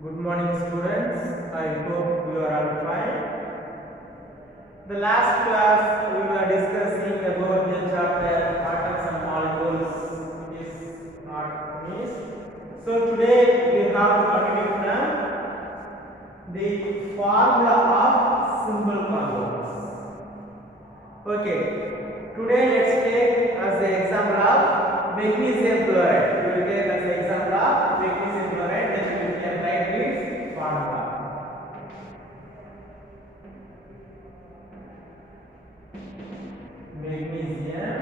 Good morning, students. I hope you are all fine. The last class we were discussing about the chapter atoms and molecules, which is not missed. So today we have to continue from the formula of simple compounds. Okay. Today let's take as the example of magnesium chloride. We will take as the example of magnesium chloride. Then we can write its formula. Magnesium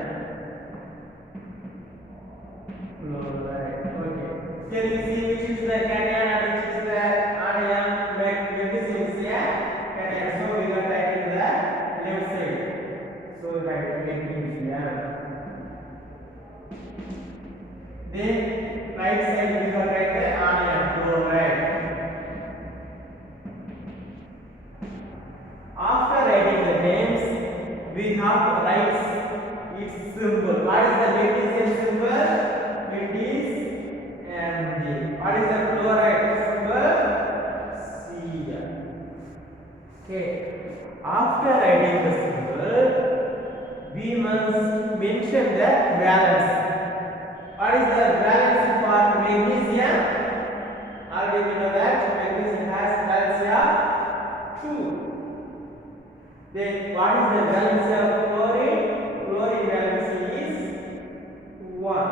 chloride. Okay. Can you see which is the cation and which is the anion? Magnesium is a cation. So we will write in the left side. So write magnesium. Then right side we will write the anion chloride. After writing the names, we have to write its symbol. What is the magnesium symbol? It is Mg. What is the chloride symbol? Cl. Okay. After writing the symbol, we must mention the valence. What is the valence for magnesium? Already we know that magnesium has valence of 2. Then what is the valence of chlorine? Chlorine valence is 1.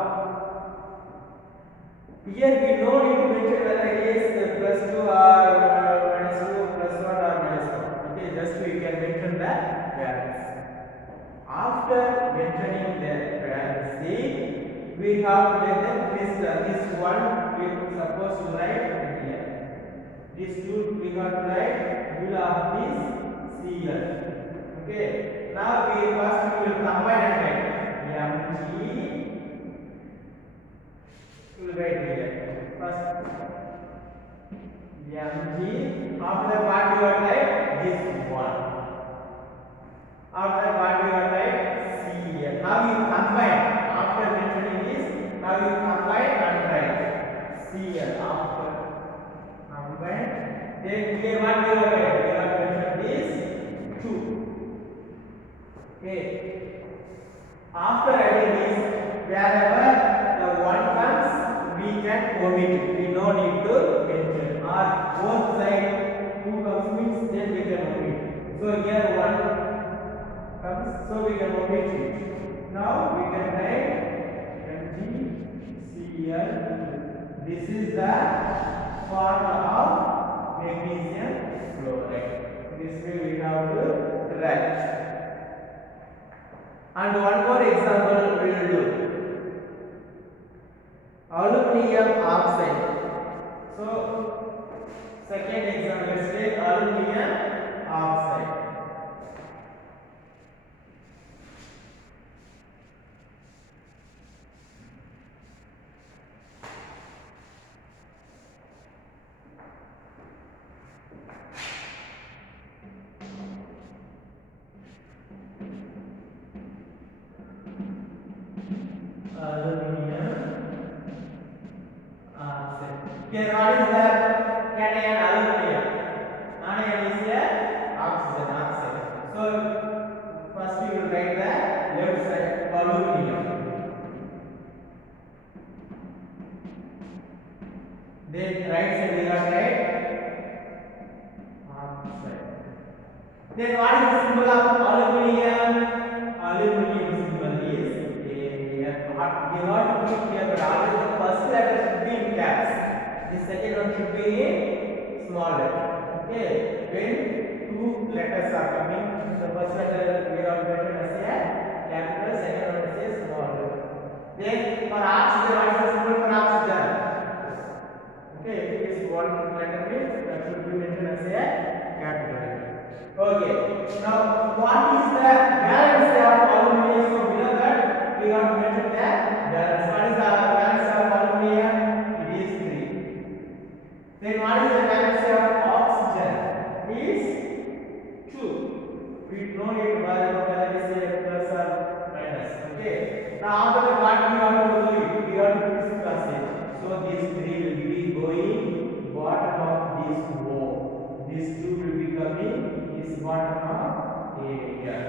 Here we no need to mention whether it is plus 2 or minus 2, plus 1 or minus 1. Okay, just we can mention the valence. After mentioning the valence, we have to take the crystal. This one we suppose to write here. This two we have to write will of this Cl. Okay. Now we will combine and write Mg. We will write here. First Mg. After what we will write this one. After what we will write Cl. Now you combine. After mentioning this, now you combine and write Cl. After combine, then here what we will write? We have mentioned this 2. Okay. After adding this, wherever the 1 comes, we can omit it. We no need to mention. Or both side 2 comes means then we can omit. So here 1 comes, so we can omit it. Now we can write MgCl. This is the formula of magnesium chloride. This way we have to write. And one more example we will do. Aluminium oxide. So, second example, let's take aluminium oxide. Aluminium oxide. Okay, what is the cation aluminium? Anion is a oxygen. So first we will write the left side aluminium. Then right side we will write oxide. Then what is the symbol of aluminium? Aluminium symbol is we have to keep here, but always the first letter should be in caps. The second one should be in small letter. Okay. When 2 letters are coming, the first letter we are written as a capital, second one is a small letter. Then for oxygen, what is the symbol for oxygen? Okay, if it is 1 letter means that should be written as a capital letter. Okay. Now what is the valence of aluminium? So we know that we have to mention the valence. What is the valence of aluminium? It is 3. Then what is the valence of oxygen? It is 2. We no need to worry about whether it is a plus or minus. Okay. Now after that what we have to do? We have to discuss it. So these 3 will be going bottom of here.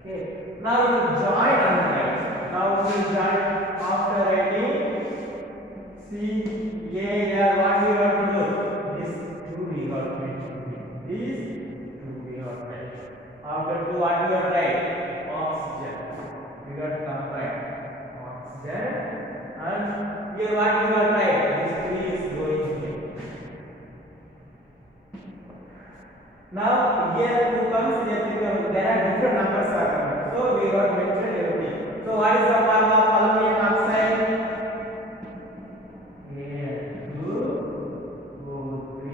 Okay. Now we will join and write. Now we will join after writing C A R. What we have to do? This two we got to write. This two we got to write. After two, what we got to write? Oxygen. We got to combine oxygen. And here what we got to write? This three is going here. Now here 2 comes, here 3 comes. There are different numbers are coming. So we got mentioned everything. So what is the formula of aluminum oxide? A2O3.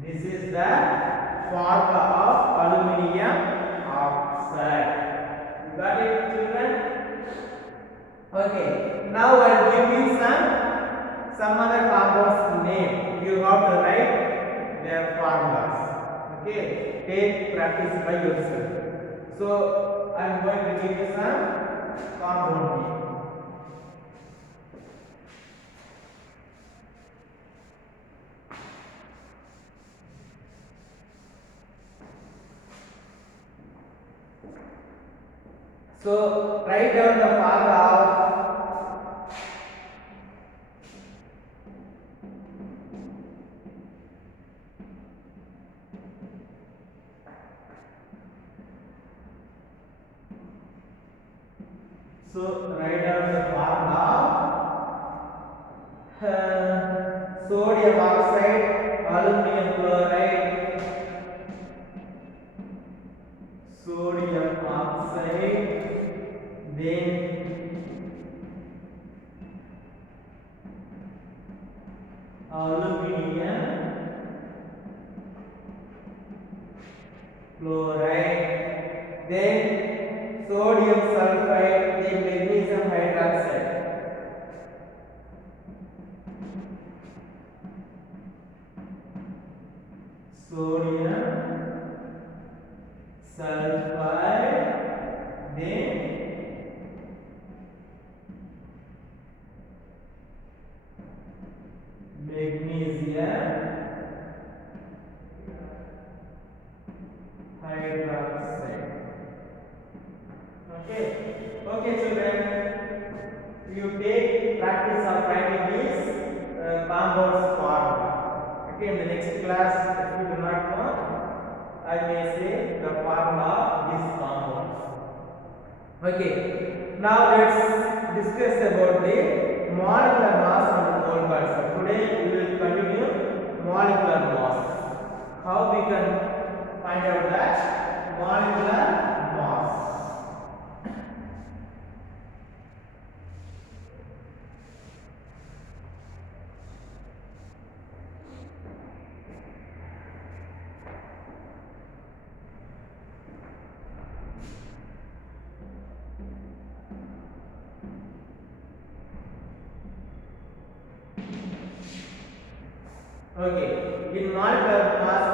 This is the formula of aluminum oxide. You got it, children? Okay. Now I will give you some other compounds name. You have to write their formulas. Okay, take practice by yourself. So I am going to give you some compound name. So write down the formula of write down the formula of sodium oxide, aluminum chloride, sodium oxide, then aluminum chloride, then sodium sulfide, then magnesium hydroxide. Sodium sulfide, then magnesium hydroxide. Okay, children. You take practice of writing these compounds formula. Okay, in the next class, if you do not know, I may say the formula of these compounds. Okay, now let's discuss about the molecular mass and mole concept. Today we will continue molecular mass. How we can find out that molecular mass. Okay, in molecular mass,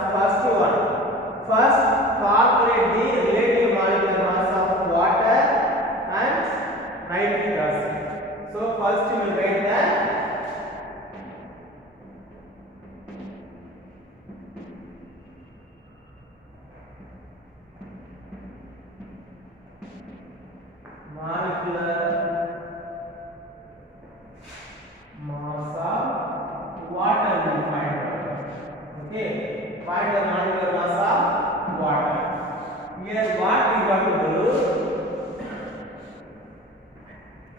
first calculate the relative molecular mass of water and nitric acid. So first you will write the molecular mass of water will find out. Okay, find the molecular mass of water. Here what we got to do?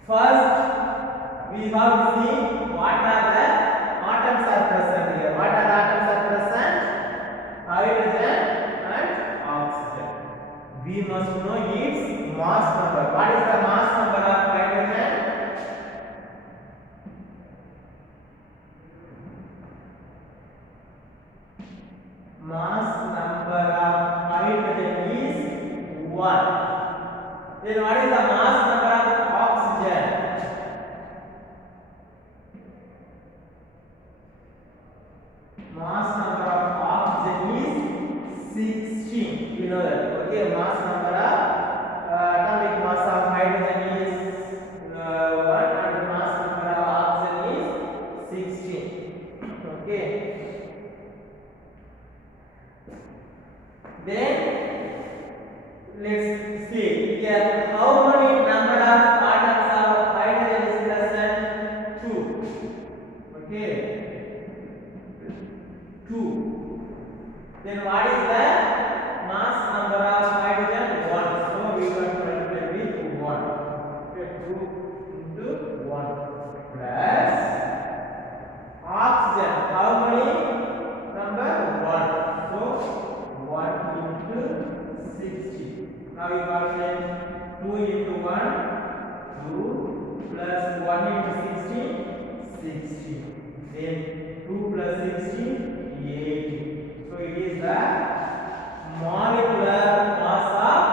First we have to see what are the atoms are present here. What are the atoms are present? Hydrogen and oxygen. We must know its mass number. What is the mass number of hydrogen? Mass number of hydrogen is 1. Then what is the mass number of oxygen? Mass number of oxygen is 16. You know that. Okay, mass number of atomic mass of hydrogen is 2 into 1 plus oxygen. How many? Number 1. So 1 into 60. Now you calculate 2 into 1, 2 plus 1 into 60, 60. Then 2 plus 60, 80. So it is the molecular mass of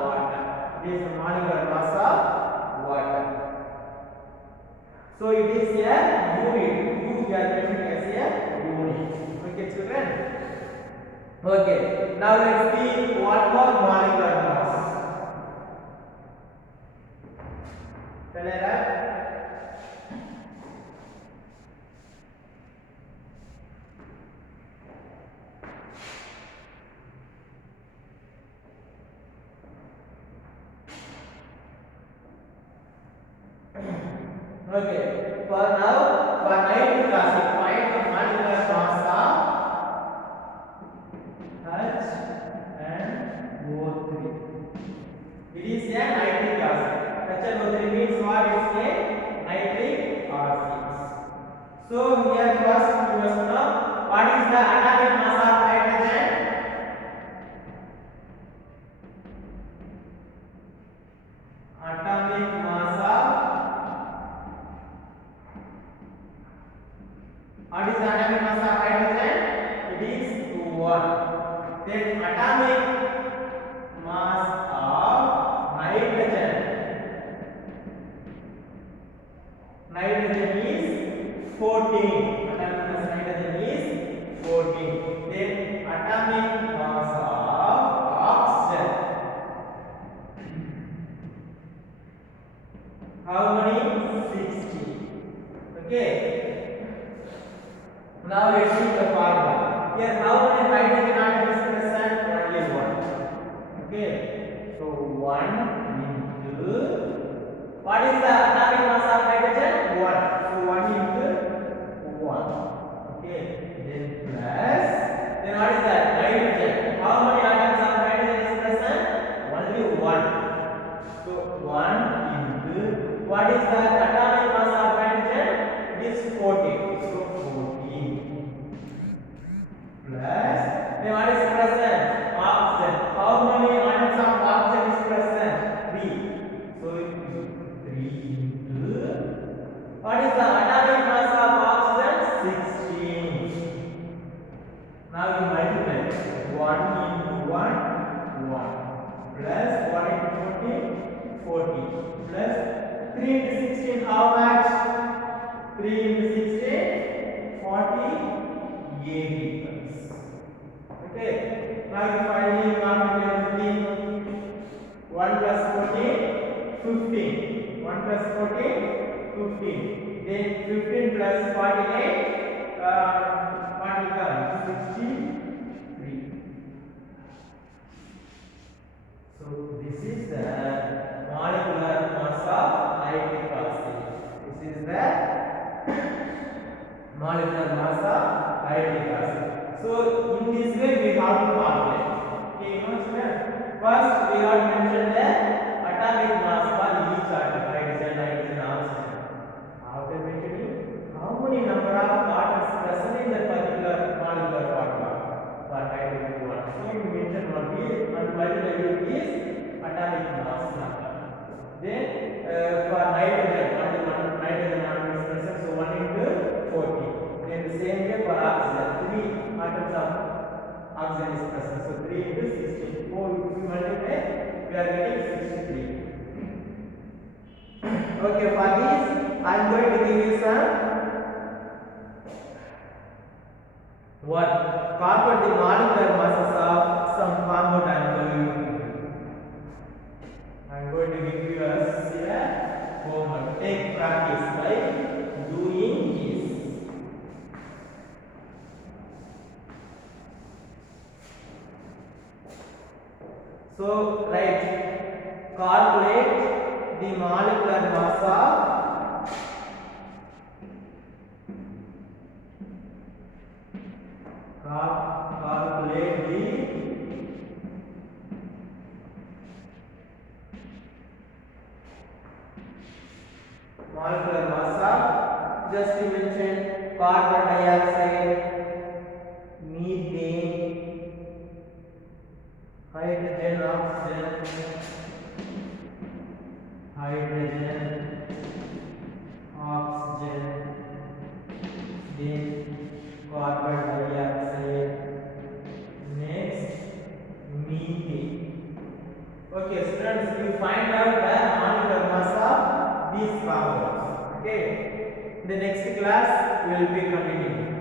water. It is the molecular mass of water. So it is a unit. We are getting as a unit. Okay, children. Okay. Now let's see what was molecular mass. Can I write? Okay. For now, for nitric acid, find the molecular mass of H and O3. It is a nitric acid. HNO3 means what? It's a nitric acid. So here first you must know what is the atomic mass of hydrogen. Atomic mass of what is the atomic mass of hydrogen? It is 1. Then atomic mass of nitrogen. Nitrogen is 14. Atomic mass of nitrogen is 14. Then atomic mass of oxygen. How many? 60. Okay. Now let's see the formula. Here how many hydrogen atoms present? Only 1. Okay. So 1 into what is the atomic mass of hydrogen? 1. So 1 into 1. Okay. Then plus. Then what is that? Nitrogen. How many atoms of hydrogen is present? Only 1. So 1 into what is the atomic mass of hydrogen? It is 14. So 14 plus. Then what is present? Oxygen. How many atoms of oxygen is present? 3. So 3 into what is the atomic mass of oxygen? 16. Now you multiply 1 into 1, 1 plus 1 into 14, 40 plus 3 into 16, how much? 3 into 16, 40, 80. Okay. Now you finally multiply everything. 1 plus 14, 15. 1 plus 14, 15. Then 15 plus 48, what will come? 63. So this is the molecular mass of nitric acid. This is the molecular mass of nitric acid. So in this way we have to calculate. Okay, you know children. First we have mentioned the atomic mass for each atom, hydrogen, nitrogen, oxygen. After mentioning how many number of atoms present in that particular molecular formula for hydrogen one. So you mention one is and multiply with this atomic mass number. Then for nitrogen, only one nitrogen atom is present, so 1 into 40. Then the same way for oxygen, 3 atoms of oxygen is present, so 3 into 16. 4 if we multiply, we are getting 63. Okay, for this I am going to give you some what calculate the molecular masses of some compound I am going to give you as a homework. Take practice by doing this. So write calculate the molecular mass of calculate the molecular mass of, just you mentioned carbon dioxide, methane, hydrogen, oxygen, hydrogen, oxygen, then carbon dioxide, next methane. Okay, students, you find out the molecular mass of these compounds. Okay, in the next class we will be continuing.